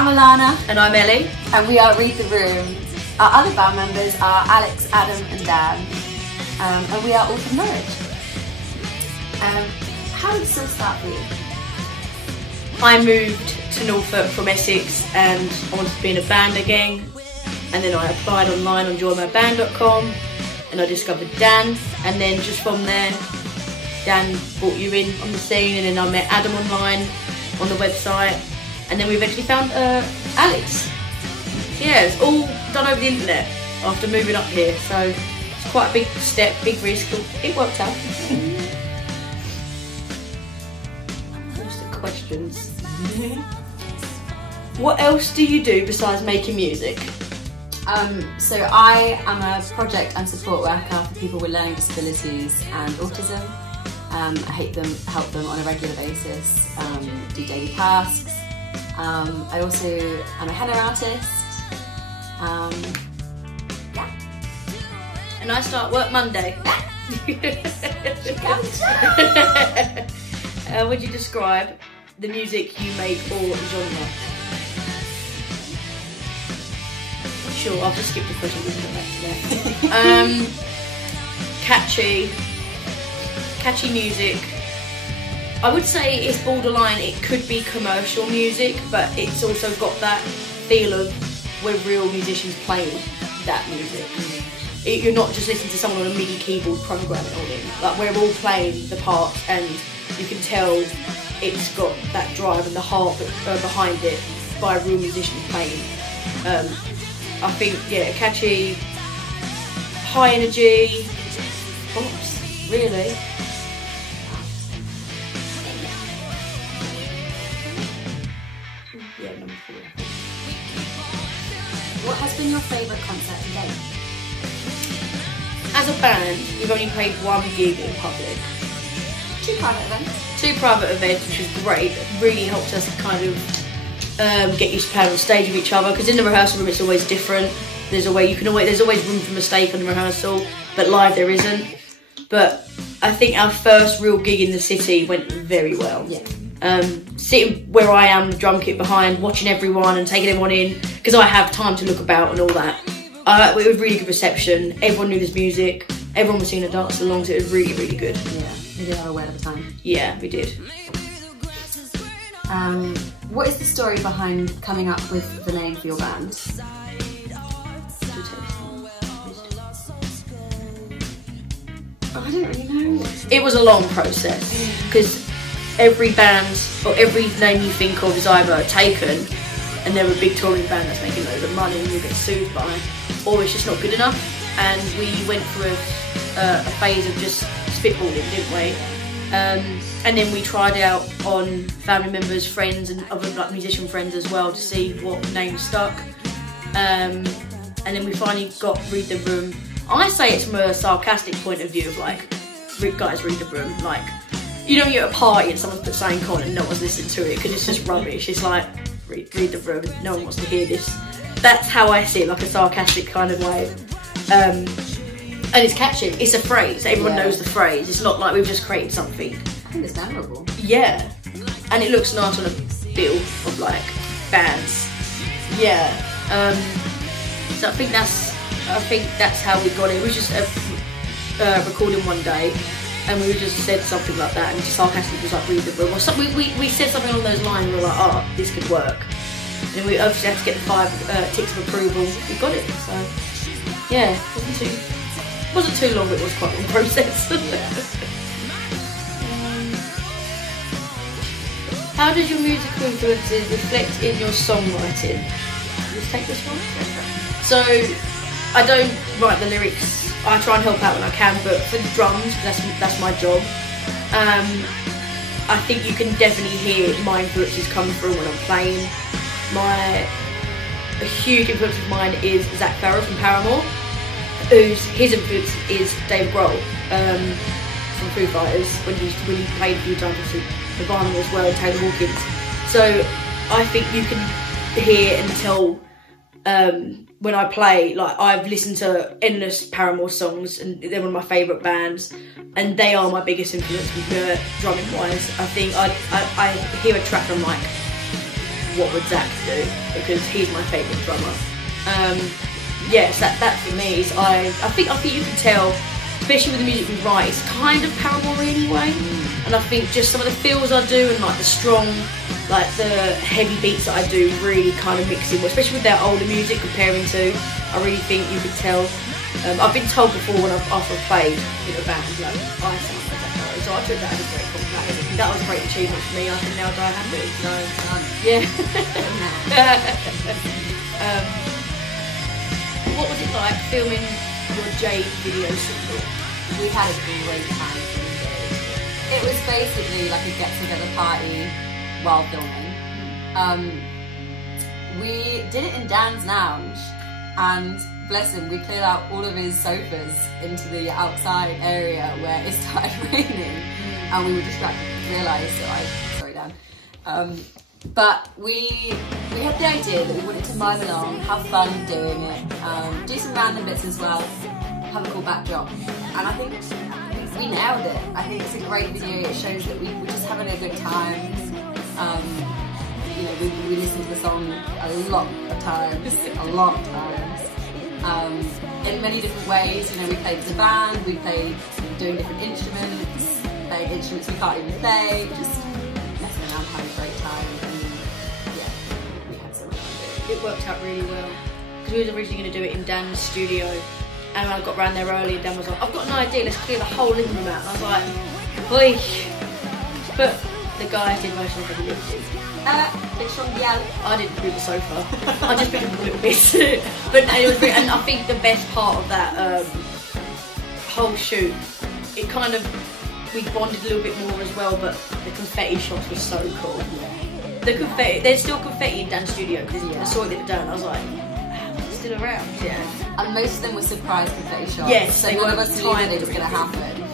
I'm Alana. And I'm Elle. And we are Read the Room. Our other band members are Alex, Adam and Dan. And we are all from Norwich. How did this all start for you? I moved to Norfolk from Essex and I wanted to be in a band again. And then I applied online on joinmyband.com and I discovered Dan. And then just from there, Dan brought you in on the scene, and then I met Adam online on the website. And then we eventually found Alex. Yeah, it's all done over the internet after moving up here. So it's quite a big step, big risk. It worked out. What's the questions? What else do you do besides making music? So I am a project and support worker for people with learning disabilities and autism. I help them on a regular basis, do daily tasks. I also am a henna artist. Yeah. And I start work Monday. Would you describe the music you make or genre? Sure, I'll just skip the question. We can come back to that. Catchy music. I would say it's borderline, it could be commercial music, but it's also got that feel of we're real musicians playing that music. You're not just listening to someone on a MIDI keyboard programming all in. Like, we're all playing the part, and you can tell it's got that drive and the heart behind it by a real musician playing. I think, yeah, catchy, high energy, pops, really. Yeah, number 4. What has been your favourite concert to date? As a band, we've only played one gig in public. 2 private events. 2 private events, which was great. It really helped us kind of get used to playing on stage with each other, because in the rehearsal room it's always different. There's always room for mistake on the rehearsal, but live there isn't. But I think our first real gig in the city went very well. Yeah. Sitting where I am, the drum kit behind, watching everyone and taking everyone in, because I have time to look about and all that. It was really good reception. Everyone knew this music. Everyone was singing a dance along, so it was really, really good. Yeah, we did have a word at a time. Yeah, we did. What is the story behind coming up with the name for your band? Oh, I don't really know. It was a long process, because every band or every name you think of is either taken and they're a big touring band that's making loads of money and you'll get sued by, or it's just not good enough. And we went through a phase of just spitballing, didn't we? And then we tried out on family members, friends and other like musician friends as well to see what name stuck. And then we finally got Read the Room. I say it's from a sarcastic point of view of like, guys, read the room. Like, you know, you're at a party and someone's put something on and no one's listening to it because it's just rubbish. It's like, read the room, no one wants to hear this. That's how I see it, like a sarcastic kind of way. And it's catchy. It's a phrase. Everyone knows the phrase. It's not like we've just created something. I think it's memorable. Yeah. And it looks nice on a bill of like bands. Yeah. So I think that's how we got it. It was just a recording one day, and we just said something like that, and just sarcastically was like, read the room. Or something, we said something along those lines, and we were like, oh, this could work. And we obviously had to get the 5 ticks of approval. We got it, so yeah, it wasn't too long, but it was quite a long process. How does your musical influences reflect in your songwriting? Let's take this one. So, I don't write the lyrics. I try and help out when I can, but for the drums, that's my job. I think you can definitely hear my influences come through when I'm playing. A huge influence of mine is Zach Farrell from Paramore, his influence is Dave Grohl from Foo Fighters, when he played a few times with Nirvana as well, and Taylor Hawkins. So I think you can hear and tell when I play, like, I've listened to endless Paramore songs, and they're one of my favourite bands, and they are my biggest influence drumming wise. I think I hear a track and I'm like, what would Zach do? Because he's my favourite drummer. Yes, that for me is I think you can tell, especially with the music we write, it's kind of Paramore anyway. And I think just some of the feels I do and like the strong, like the heavy beats that I do really kind of mix in, especially with their older music comparing to, I really think you could tell. I've been told before after I've played in a band, like, I sound like that girl, so I took that as a great compliment. That was a great achievement for me. I can now die happy. So yeah. What was it like filming your Jade video single? We had a great time filming Jade. It was basically like a get-together party while filming. We did it in Dan's lounge, and bless him, we cleared out all of his sofas into the outside area where it started raining, and we were distracted to realise, sorry Dan. But we had the idea that we wanted to mime along, have fun doing it, do some random bits as well, have a cool backdrop, and I think we nailed it. I think it's a great video. It shows that we're just having a good time. You know, we listened to the song a lot of times, in many different ways. You know, we played as a band, we played doing different instruments, playing instruments we can't even play, just messing around, having a great time. We had so much fun. It worked out really well, because we were originally going to do it in Dan's studio, and I got round there early and Dan was like, I've got an idea, let's clear the whole living room out. And I was like, boy. But the guys did most of the heavy lifting. I didn't do the sofa. I just picked up a little bit. But no, it was really, and I think the best part of that whole shoot, it kind of, we bonded a little bit more as well, but the confetti shots were so cool. The confetti, there's still confetti in Dan's studio, because I saw it the other day and I was like, it's still around. Yeah. And most of them were surprise confetti shots. Yes, so none of us knew that it was going to happen.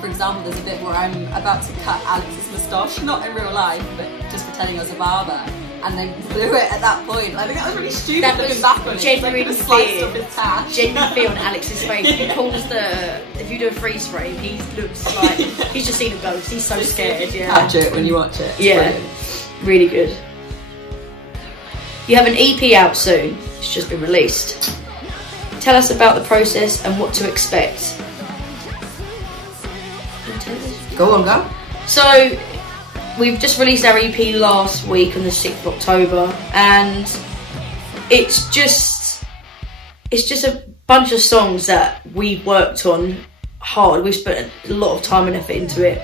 For example, there's a bit where I'm about to cut Alex's moustache, not in real life, but just pretending I was a barber, and they blew it at that point. I think that was really stupid. That looking back on it. Genuine Genuine fear on Alex's face. If you do a freeze frame, he looks like he's just seen a ghost. He's so scared. Yeah. Catch it when you watch it. Yeah, really good. You have an EP out soon. It's just been released. Tell us about the process and what to expect. Go on, go. So, we've just released our EP last week on the 6th of October, and it's just a bunch of songs that we've worked on hard. We've spent a lot of time and effort into it,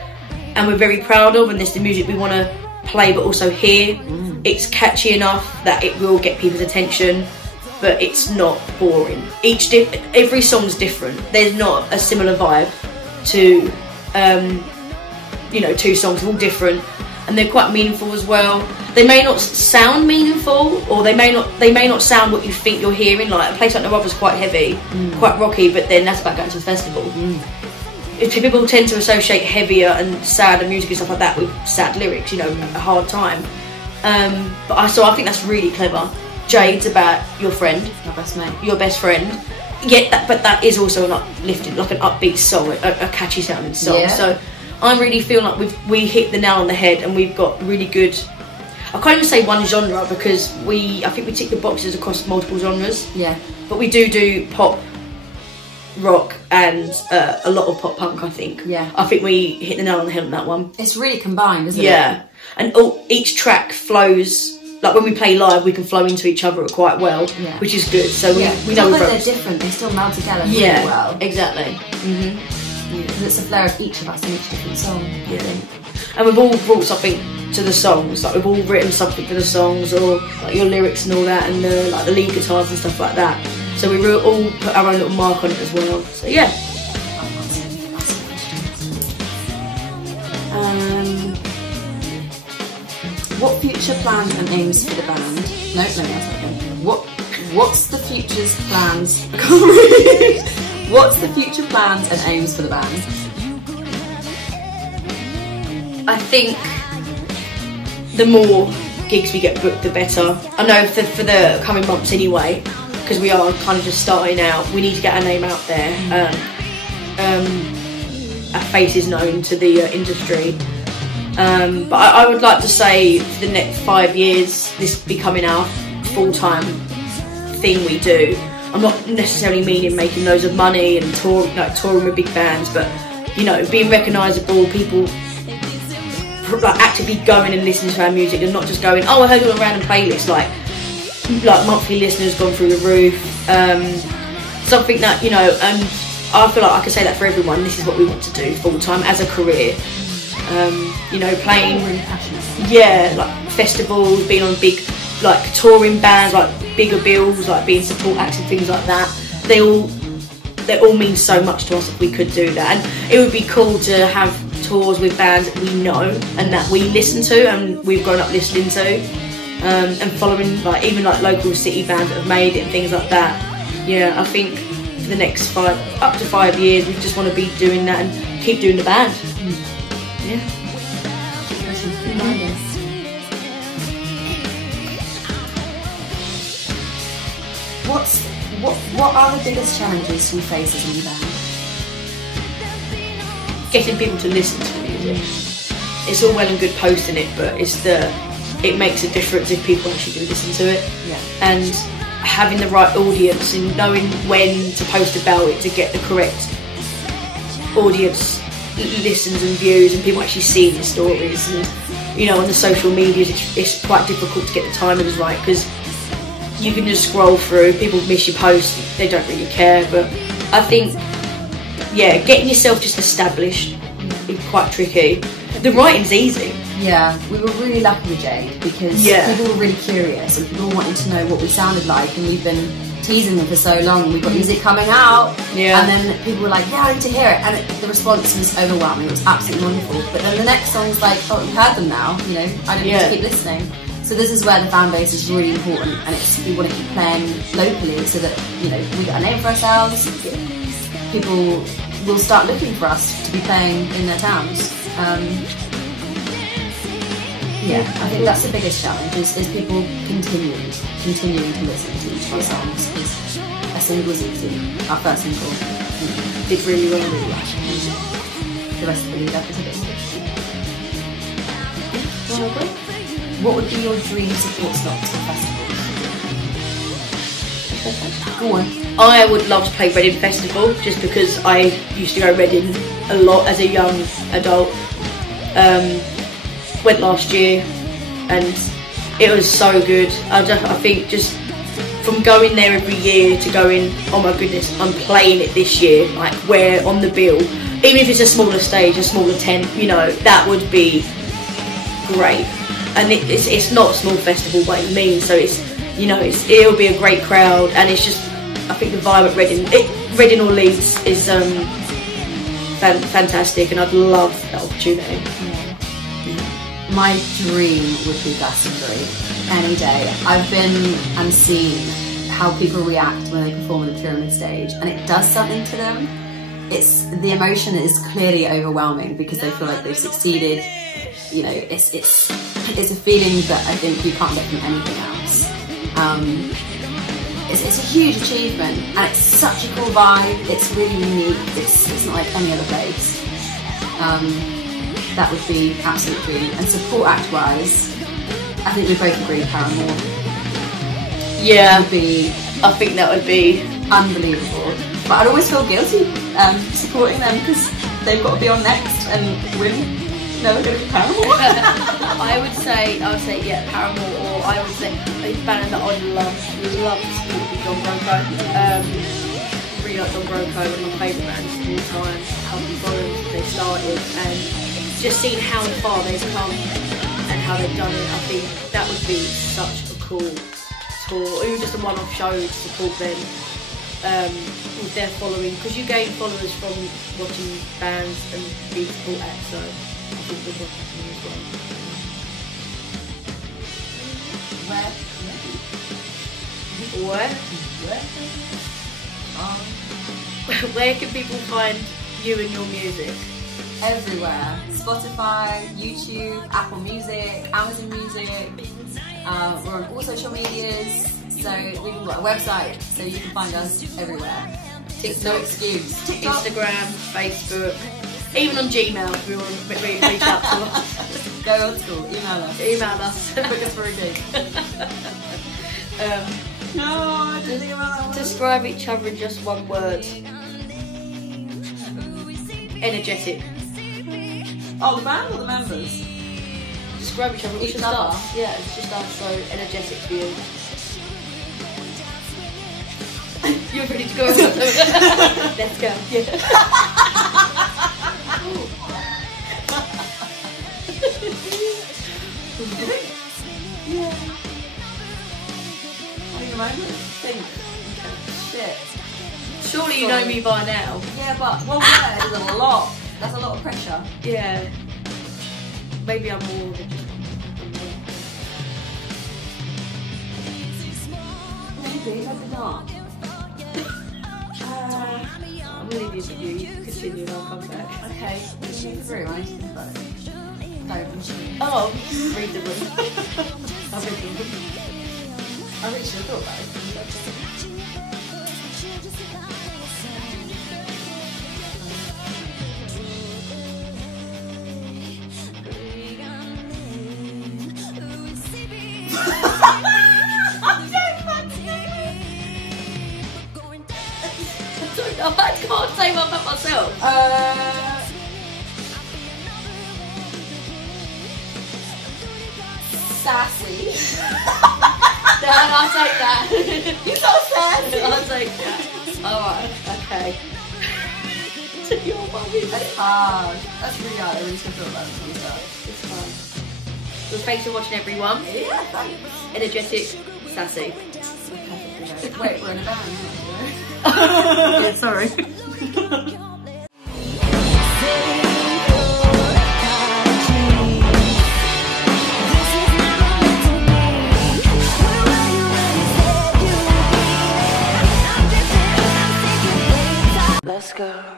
and we're very proud of, and it's the music we want to play but also hear. It's catchy enough that it will get people's attention, but it's not boring. Every song's different. There's not a similar vibe to you know, two songs, all different, and they're quite meaningful as well. They may not sound meaningful, or they may not sound what you think you're hearing. Like a place like Norwich is quite heavy, quite rocky, but then that's about going to the festival. People tend to associate heavier and sadder music and stuff like that with sad lyrics, you know, a hard time. So I think that's really clever. Jade's about your friend, your best friend. Yeah, but that is also an uplifting, like an upbeat song, a catchy sounding song. Yeah. So I really feel like we hit the nail on the head, and we've got really good. I can't even say one genre, because I think we tick the boxes across multiple genres. Yeah. But we do pop, rock, and a lot of pop punk. I think. Yeah. I think we hit the nail on the head on that one. It's really combined, isn't it? Yeah. And each track flows. Like when we play live, we can flow into each other quite well, which is good. So we know they're different. They still meld together really well. Exactly. Because it's a flair of each of us in each different song. I think. And we've all brought something to the songs. Like we've all written something for the songs, or like your lyrics and all that, and the lead guitars and stuff like that. So we all put our own little mark on it as well. So yeah. What future plans and aims for the band? No, that's not again. What's the future's plans? What's the future plans and aims for the band? I think the more gigs we get booked, the better. I know for the coming months anyway, because we are kind of just starting out. We need to get our name out there. Our face is known to the industry. But I would like to say for the next 5 years, this becoming our full-time thing we do. I'm not necessarily meaning making loads of money and touring with big bands, but you know, being recognisable, people like actively going and listening to our music and not just going, oh, I heard it on a random playlist. Like monthly listeners gone through the roof. Something that, you know, and I feel like I can say that for everyone. This is what we want to do full time as a career. You know, playing, yeah, like festivals, being on big, like touring bands, like bigger bills, like being support acts and things like that. They all mean so much to us if we could do that. And it would be cool to have tours with bands that we know and that we listen to and we've grown up listening to, and following like even like local city bands that have made it and things like that. Yeah, I think for the next up to 5 years we just want to be doing that and keep doing the band. Yeah. What are the biggest challenges you face as a new band? Getting people to listen to the music. It's all well and good posting it, but it makes a difference if people actually do listen to it. Yeah. And having the right audience and knowing when to post about it to get the correct audience listens and views and people actually see the stories. And you know, on the social medias it's quite difficult to get the timings right, because you can just scroll through, people miss your posts, they don't really care. But I think, yeah, getting yourself just established is quite tricky. The writing's easy. Yeah, we were really lucky with Jade because people were really curious and people wanted to know what we sounded like, and we've been teasing them for so long. We've got music coming out, and then people were like, yeah, I need to hear it, and the response was overwhelming. It was absolutely wonderful. But then the next song's like, oh, you heard them now, you know, I don't need to keep listening. So this is where the fan base is really important, and we want to keep playing locally so that, you know, we got a name for ourselves. People will start looking for us to be playing in their towns. Yeah, I think that's the biggest challenge is people continuing to listen to each of our songs, because a single's easy. Our first single did really well. The rest of the lead up is a bit more. What would be your dream support slots for festivals? Go on. I would love to play Reading Festival, just because I used to go Reading a lot as a young adult. Went last year and it was so good. I think just from going there every year to going, oh my goodness, I'm playing it this year, like we're on the bill, even if it's a smaller stage, a smaller tent, you know, that would be great. And it's not a small festival by any means, so it's, you know, it'll be a great crowd, and it's just, I think the vibe at Reading or Leeds is fantastic, and I'd love that opportunity. My dream would be Glastonbury any day. I've been and seen how people react when they perform on the Pyramid stage, and it does something to them. The emotion is clearly overwhelming because they feel like they've succeeded. You know, it's a feeling that I think you can't get from anything else. It's a huge achievement, and it's such a cool vibe. It's really unique. It's not like any other place. That would be absolute dream. And support act wise, I think we both agree Paramore. Yeah, I think that would be unbelievable. But I'd always feel guilty supporting them because they've got to be on next and win. No, we're going to be Paramore. I would say yeah, Paramore, or I would say a band that I'd love to support would be Don Broco. Really like Don Broco, one of my favourite bands of all time. How they started, and just seeing how far they've come and how they've done it, I think that would be such a cool tour, even just a one-off show to support them with their following, because you gain followers from watching bands and being support acts, so I think we'd love to as well. Where can people find you and your music? Everywhere. Spotify, YouTube, Apple Music, Amazon Music. We're on all social medias. So we've even got a website, so you can find us everywhere. TikTok, no excuse. TikTok, Instagram, Facebook, even on Gmail if you want to reach out to us. Go old school, email us. Email us. Book us for a gig. No, I didn't think about that one. Describe each other in just one word. Energetic. Oh, the band or the members? Describe each other. It's just other? us. Yeah, it's just us. So energetic for you. You're ready to go. Let's go. Yeah. Yeah. What are you remembering? Think. Shit. Surely you know me by now. Yeah, but one word is a lot. That's a lot of pressure. Yeah. Maybe I'm more than just maybe, maybe not. I'm gonna leave you to you. You can continue and I'll come back. Okay. Through, I need to think about it. Oh, read the room. I'll read the room. I really should have thought about it. I can't say one about myself. Sassy. No, I'll take that. You're not sassy. I'll take that. Alright, okay. So you're mommy. That's hard. That's really hard. I really should feel about it myself. It's fine. Well, thanks for watching, everyone. Yeah, thanks. Energetic, sassy. Wait, we're in a band now. Yeah, sorry. Let's go.